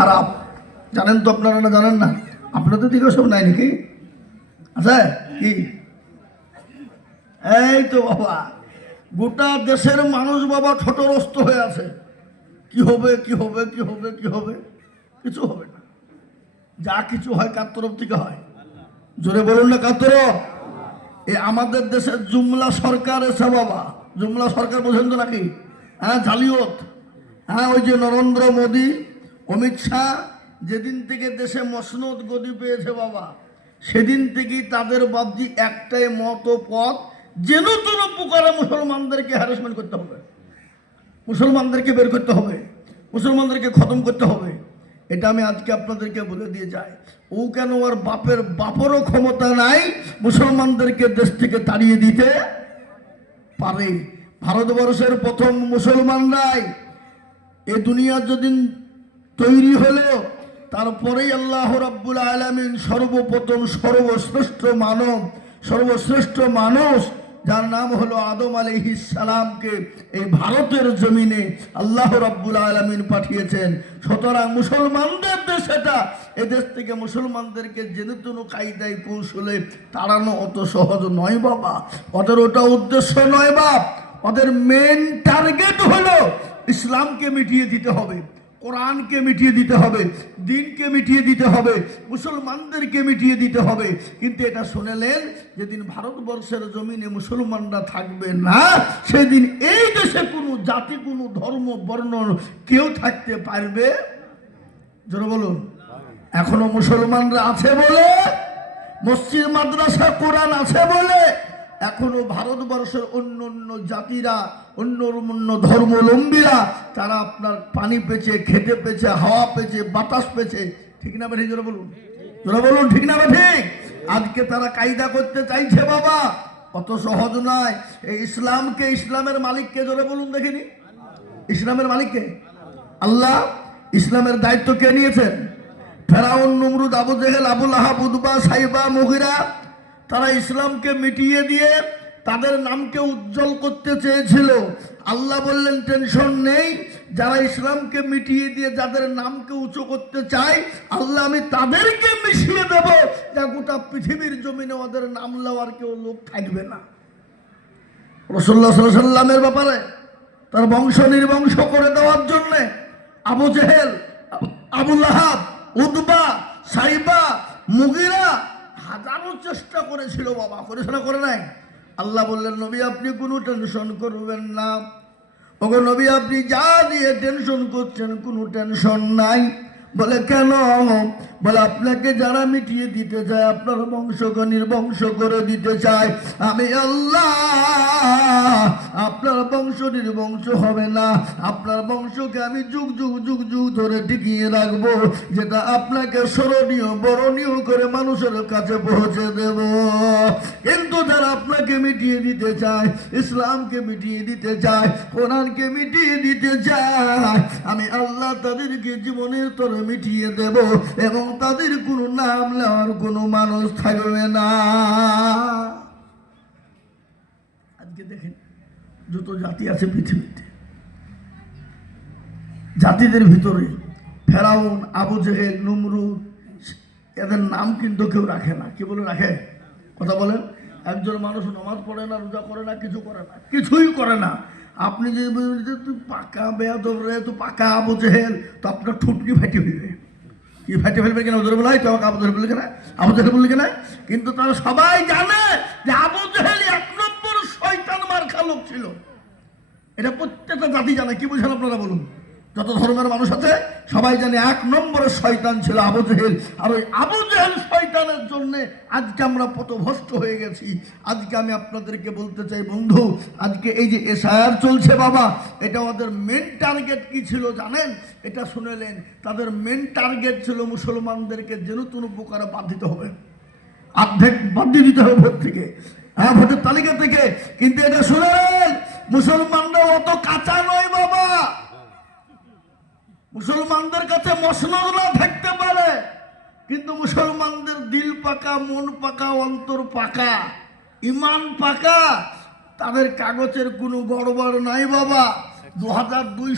খারাপ। জানেন তো আপনারা না জানেন না? আপনাদের দিকে সব নাই নাকি? আছে? কি? এই তো বাবা, গোটা দেশের মানুষ বাবা ঠোঁটরস্ত হয়ে আছে। কি হবে কি হবে কি হবে কি হবে? কিছু হবে না। যা কিছু হয় কার তরফ থেকে হয়? জোরে বলুন না কার তরফ? এই আমাদের দেশের জুমলা সরকার এসে বাবা। জুমলা সরকার বোঝেন তো নাকি? হ্যাঁ জালিয়ত। হ্যাঁ ওই যে নরেন্দ্র মোদী অমিত শাহ যেদিন থেকে দেশে মসনদ গদি পেয়েছে বাবা, সেদিন থেকেই তাদের বাবজি একটাই মত পথ, যেন তেন প্রকারে মুসলমানদেরকে হ্যারাসমেন্ট করতে হবে, মুসলমানদেরকে বের করতে হবে, মুসলমানদেরকে খতম করতে হবে। এটা আমি আজকে আপনাদেরকে বলে দিয়ে যাই। ও কেন ওর বাপের বাপরও ক্ষমতা নাই মুসলমানদেরকে দেশ থেকে তাড়িয়ে দিতে পারে? ভারতবর্ষের প্রথম মুসলমানরাই এ দুনিয়া যেদিন তৈরি হলো, তারপরেই আল্লাহ রাব্বুল আলামিন সর্বপ্রথম সর্বশ্রেষ্ঠ মানব, সর্বশ্রেষ্ঠ মানুষ, যার নাম হলো আদম আলাইহিস সালামকে এই ভারতের জমিনে আল্লাহ রাব্বুল আলামিন পাঠিয়েছেন। সুতরাং মুসলমানদের দেশ এটা। এ দেশ থেকে মুসলমানদেরকে তুনো কায়দায় কৌশলে তাড়ানো অত সহজ নয় বাবা। ওদের ওটা উদ্দেশ্য নয় বাপ। ওদের মেন টার্গেট হলো ইসলামকে মিটিয়ে দিতে হবে। কোরআনকে মিটিয়ে দিতে হবে, দিনকে মিটিয়ে দিতে হবে, মুসলমানদেরকে মিটিয়ে দিতে হবে। কিন্তু এটা শুনেলেন যেদিন ভারতবর্ষের জমিনে মুসলমানরা থাকবে না, সেদিন এই দেশে কোনো জাতি, কোনো ধর্ম, বর্ণ কেউ থাকতে পারবে? জোরে বলুন। এখনও মুসলমানরা আছে বলে? মসজিদ, মাদ্রাসা, কোরআন আছে বলে? এখনও ভারতবর্ষের অন্য অন্য জাতিরা, অন্য অন্য ধর্মলম্বীরা, তারা আপনার পানি পেছে খেতে পেছে হাওয়া পেছে বাতাস পেছে ঠিক না বেঠিক? জোরে বলুন। জোরে বলুন, ঠিক না ঠিক আজকে তারা কায়দা করতে চাইছে বাবা। অত সহজ নয়। এই ইসলামকে, ইসলামের মালিককে জোরে বলুন দেখিনি ইসলামের মালিককে? আল্লাহ ইসলামের দায়িত্ব কে নিয়েছেন? ফেরাউন, নমরুদ, আবু জেহেল, আবুল আহাব, উদ্বা, সাইবা মহিরা তারা ইসলামকে মিটিয়ে দিয়ে তাদের নামকে উজ্জ্বল করতে চেয়েছিল। আল্লাহ বললেন, টেনশন নেই, যারা ইসলামকে মিটিয়ে দিয়ে যাদের নামকে উঁচু করতে চায়, আল্লাহ আমি তাদেরকে মিশিয়ে দেব। যা গোটা পৃথিবীর জমিনে ওদের নাম নেওয়ার কেউ লোক থাকবে না। রসল্লা ব্যাপারে তার বংশ নির্বংশ করে দেওয়ার জন্য আবু জেহেল আবুল আহাব উদ্বা সাইবা, মুগিরা হাজারো চেষ্টা করেছিল বাবা করেছিল করে নাই? আল্লাহ বললেন, নবী, আপনি কোনো টেনশন করবেন না। ওগো নবী, আপনি যা দিয়ে টেনশন করছেন, কোনো টেনশন নাই। বলে, কেন? বলে, আপনাকে যারা মিটিয়ে দিতে চায়, আপনার বংশকে নির্বংশ করে দিতে চায়। আমি আল্লাহ, আপনার বংশ নির্বংশ হবে না। আপনার বংশকে আমি যুগ যুগ যুগ যুগ ধরে টিকিয়ে রাখব, যেটা আপনাকে স্মরণীয়, বরণীয় করে মানুষের কাছে পৌঁছে দেব। কিন্তু যারা আপনাকে মিটিয়ে দিতে চায়, ইসলামকে মিটিয়ে দিতে চায়, কোরআনকে মিটিয়ে দিতে চায়, আমি আল্লাহ তাদেরকে জীবনের তরে মিটিয়ে দেব এবং তাদের কোনো নাম নেওয়ার কোনো মানুষ থাকবে না। আজকে দেখেন, যত জাতি আছে পৃথিবীতে, জাতিদের ভিতরে ফেরাউন, আবু জেহেল, নমরুদ, এদের নাম কিন্তু কেউ রাখে না। কি বলে রাখে? কথা বলেন। একজন মানুষ নমাজ পড়ে না, রোজা করে না, কিছু করে না, কিছুই করে না। আপনি যে তুই পাকা বেয়াদব রে, তুই পাকা আবু তো আপনার ঠুটকি ফাটি হইবে কি ফাটি ফেলবে কেন? ওদের বলা তো আমাকে আবু জেহেল বলে কেনা আবু জেহেল বললে কেনা কিন্তু তারা সবাই জানে যে আবু এক নম্বর শয়তান মার্খা লোক ছিল। এটা প্রত্যেকটা জাতি জানে। কি বুঝেন আপনারা বলুন? যত ধর্মের মানুষ আছে, সবাই জানে এক নম্বরের শয়তান ছিল আবু জেহেল। আর ওই আবু জেহেল শয়তানের জন্য আজকে আমরা পথভ্রষ্ট হয়ে গেছি। আজকে আমি আপনাদেরকে বলতে চাই, বন্ধু, আজকে এই যে এসআইআর চলছে বাবা, এটা ওদের মেন টার্গেট কি ছিল জানেন? এটা শুনেলেন, তাদের মেন টার্গেট ছিল মুসলমানদেরকে যেন কোনো প্রকারে বাদ দিতে হবে। অর্ধেক বাদ দিয়ে দিতে হবে ভোট থেকে। হ্যাঁ ভোটের তালিকা থেকে। কিন্তু এটা শুনেলেন মুসলমানরা অত কাঁচা নয় বাবা মুসলমানদের কাছে মসনদরা থাকতে পারে, কিন্তু মুসলমানদের দিল পাকা, মন পাকা, অন্তর পাকা, ইমান পাকা, তাদের কাগজের কোনো গড়বড় নাই বাবা। দু হাজার দুই